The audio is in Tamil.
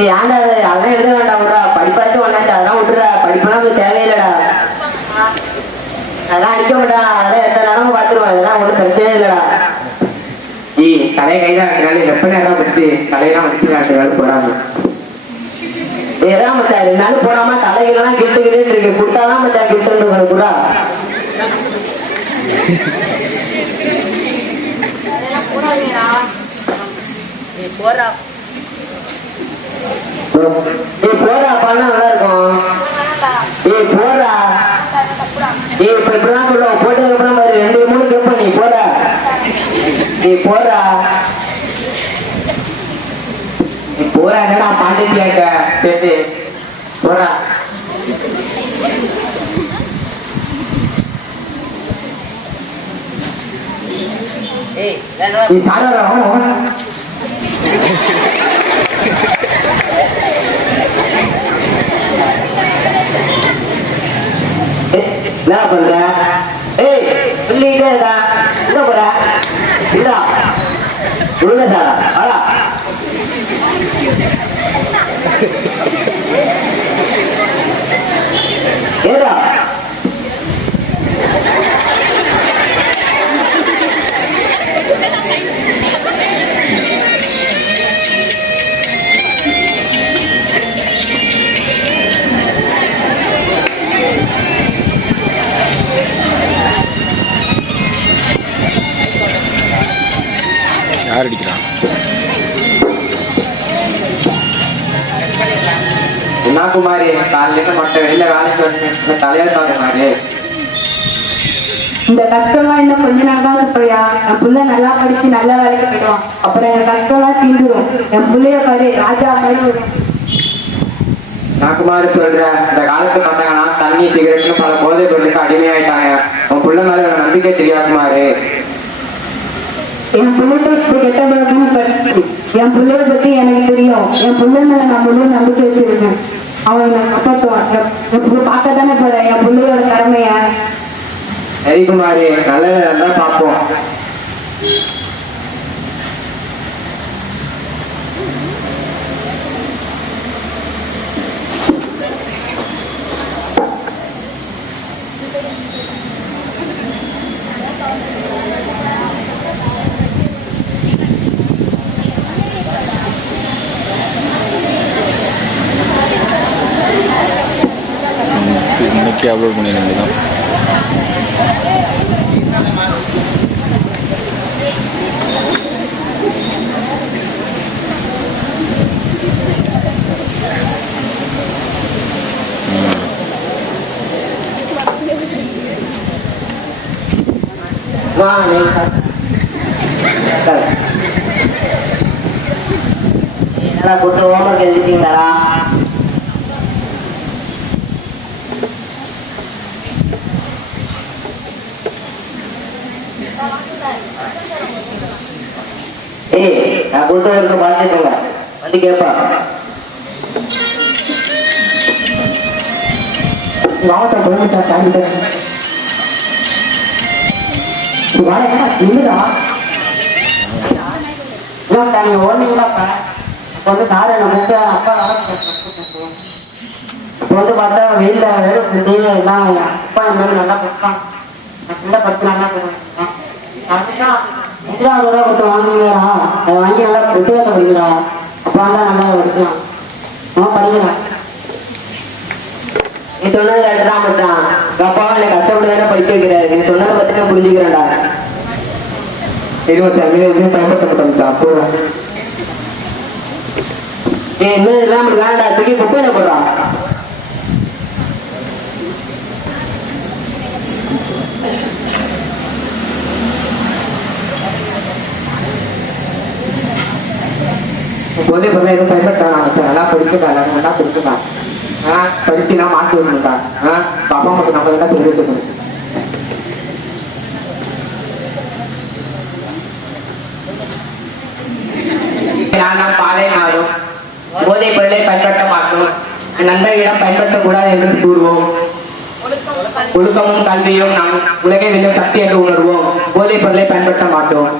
நீ ஏன்டா அது? அதெல்லாம் எழுத வேண்டாம் விட்றா. படிப்பாச்சும் ஒண்ணாச்சு அதெல்லாம் விட்டுறா. படிப்பெல்லாம் உங்களுக்கு தேவையில்லடா. அதெல்லாம் அடிக்க மாட்டா. அதெல்லாம் எத்தனை நேரமும் பார்த்துருவோம் அதெல்லாம் ஒன்றும் பிரச்சனையே இல்லடா. ஈ தலையை கைதான் இருக்கிறாள் வெப்ப நேரம் வச்சு தலையெல்லாம் வச்சு நாட்டுகள் போறாங்க ஏதான் மச்சான் ரெண்டு நாள் போடாம தலைகள்லாம் கிட்டு கிட்டு இருக்கு. கொடுத்தாதான் மச்சான் கிட்டு இருக்கணும் புறா. ஏய் போடா பண்ணா நல்லா இருக்கும் ஏய் போடா ஏய் இப்ப இப்படிதான் சொல்லுவோம் போட்டதுக்கு அப்புறம் பாரு ரெண்டு மூணு கேப்ப நீ போடா நீ போடா போற என்னடா பாண்டித்யாக்க சேர்த்து சாரா ஏய், என்ன பண்ற? ஏய் சொல்லிட்டே இருக்கா என்ன போற இல்லா ஒழுங்கா ஆடா யார் அடிக்கிறான்? என்ன குமாரி காலையில இருந்து மொட்டை வெளியில வேலைக்கு வந்து தலையெழுத்தா குமாரி இந்த கஷ்டம்லாம் இன்னும் கொஞ்ச நாள் தான் இருப்பையா என் புள்ள நல்லா படிச்சு நல்ல வேலைக்கு போயிடுவான் அப்புறம் என் கஷ்டம்லாம் தீந்துரும். என் புள்ளைய பாரு ராஜா மாதிரி வரும் நான் குமாரி சொல்றேன் இந்த காலத்து பசங்கன்னா தண்ணி சிகரெட்னு பல போதை பொருளுக்கு அடிமையாயிட்டாங்க. உன் புள்ள மேல நம்பிக்கை தெரியாது குமாரி என் புள்ளைக்கு இப்படி கெட்ட என் பிள்ளைய பத்தி எனக்கு தெரியும். என் பிள்ளை மேல நான் முழு நம்பிக்கை வச்சிருக்கேன். அவன் நான் காப்பாற்றுவான் என் பார்க்க தானே போறேன் என் பிள்ளையோட திறமைய சரி குமாரி நல்லது நல்லா பார்ப்போம் இன்னைக்கு- அப்லோட் பண்ணிடுங்க தான் என்னடா போட்டு ஹோம்ஒர்க் எழுதிட்டீங்களாடா? ஏய் நான் கொடுத்த ஒர்க்கு பார்த்துக்கோங்க வந்து கேட்பா மாவட்டம் கோவிந்தா தாண்டிட்டேன் ஓடுனீங்களாப்பா வந்து சார் என்ன முக்க அப்பா இப்போ வந்து பார்த்தா வெயில்ல வெறும் சுத்தி எல்லாம் அப்பா என் மேல நல்லா படிப்பான். நான் படிச்சு நல்லா படிப்பான் எதிராக ரூபா கொடுத்து அதை வாங்கி நல்லா புத்தகத்தை படிக்கிறா அப்பா தான் நல்லா படிக்கிறேன் நீ சொன்னது கரெக்ட் தான் மச்சான். எங்க அப்பாவும் என்னை கஷ்டப்பட்டு தானே படிக்க வைக்கிறாரு. நீ சொன்னதை பத்தி நான் புரிஞ்சுக்கிறேன்டா. இருபத்தி அஞ்சு எதுவும் ஏய் இன்னும் இல்லாம வேண்டாம் தூக்கி குப்பையில போடுறான்? போதை பொருளை எதுவும் பயன்படுத்த நல்லா படிச்சுட்டா எல்லாரும் நல்லா படிச்சுட்டா ஆ படிச்சுனா மாற்றி விடணும்டா ஆ பாப்பா மட்டும் நம்ம எல்லாம் தெரிஞ்சுக்கணும் ஞானம் பாதை மாறும். போதைப் பொருளை பயன்படுத்த மாட்டோம். நண்பர்களிடம் பயன்படுத்தக்கூடாது என்று கூறுவோம். ஒழுக்கமும் கல்வியும் நாம் உலகை வெல்லும் சக்தி என்று உணர்வோம். போதைப் பொருளை பயன்படுத்த மாட்டோம்.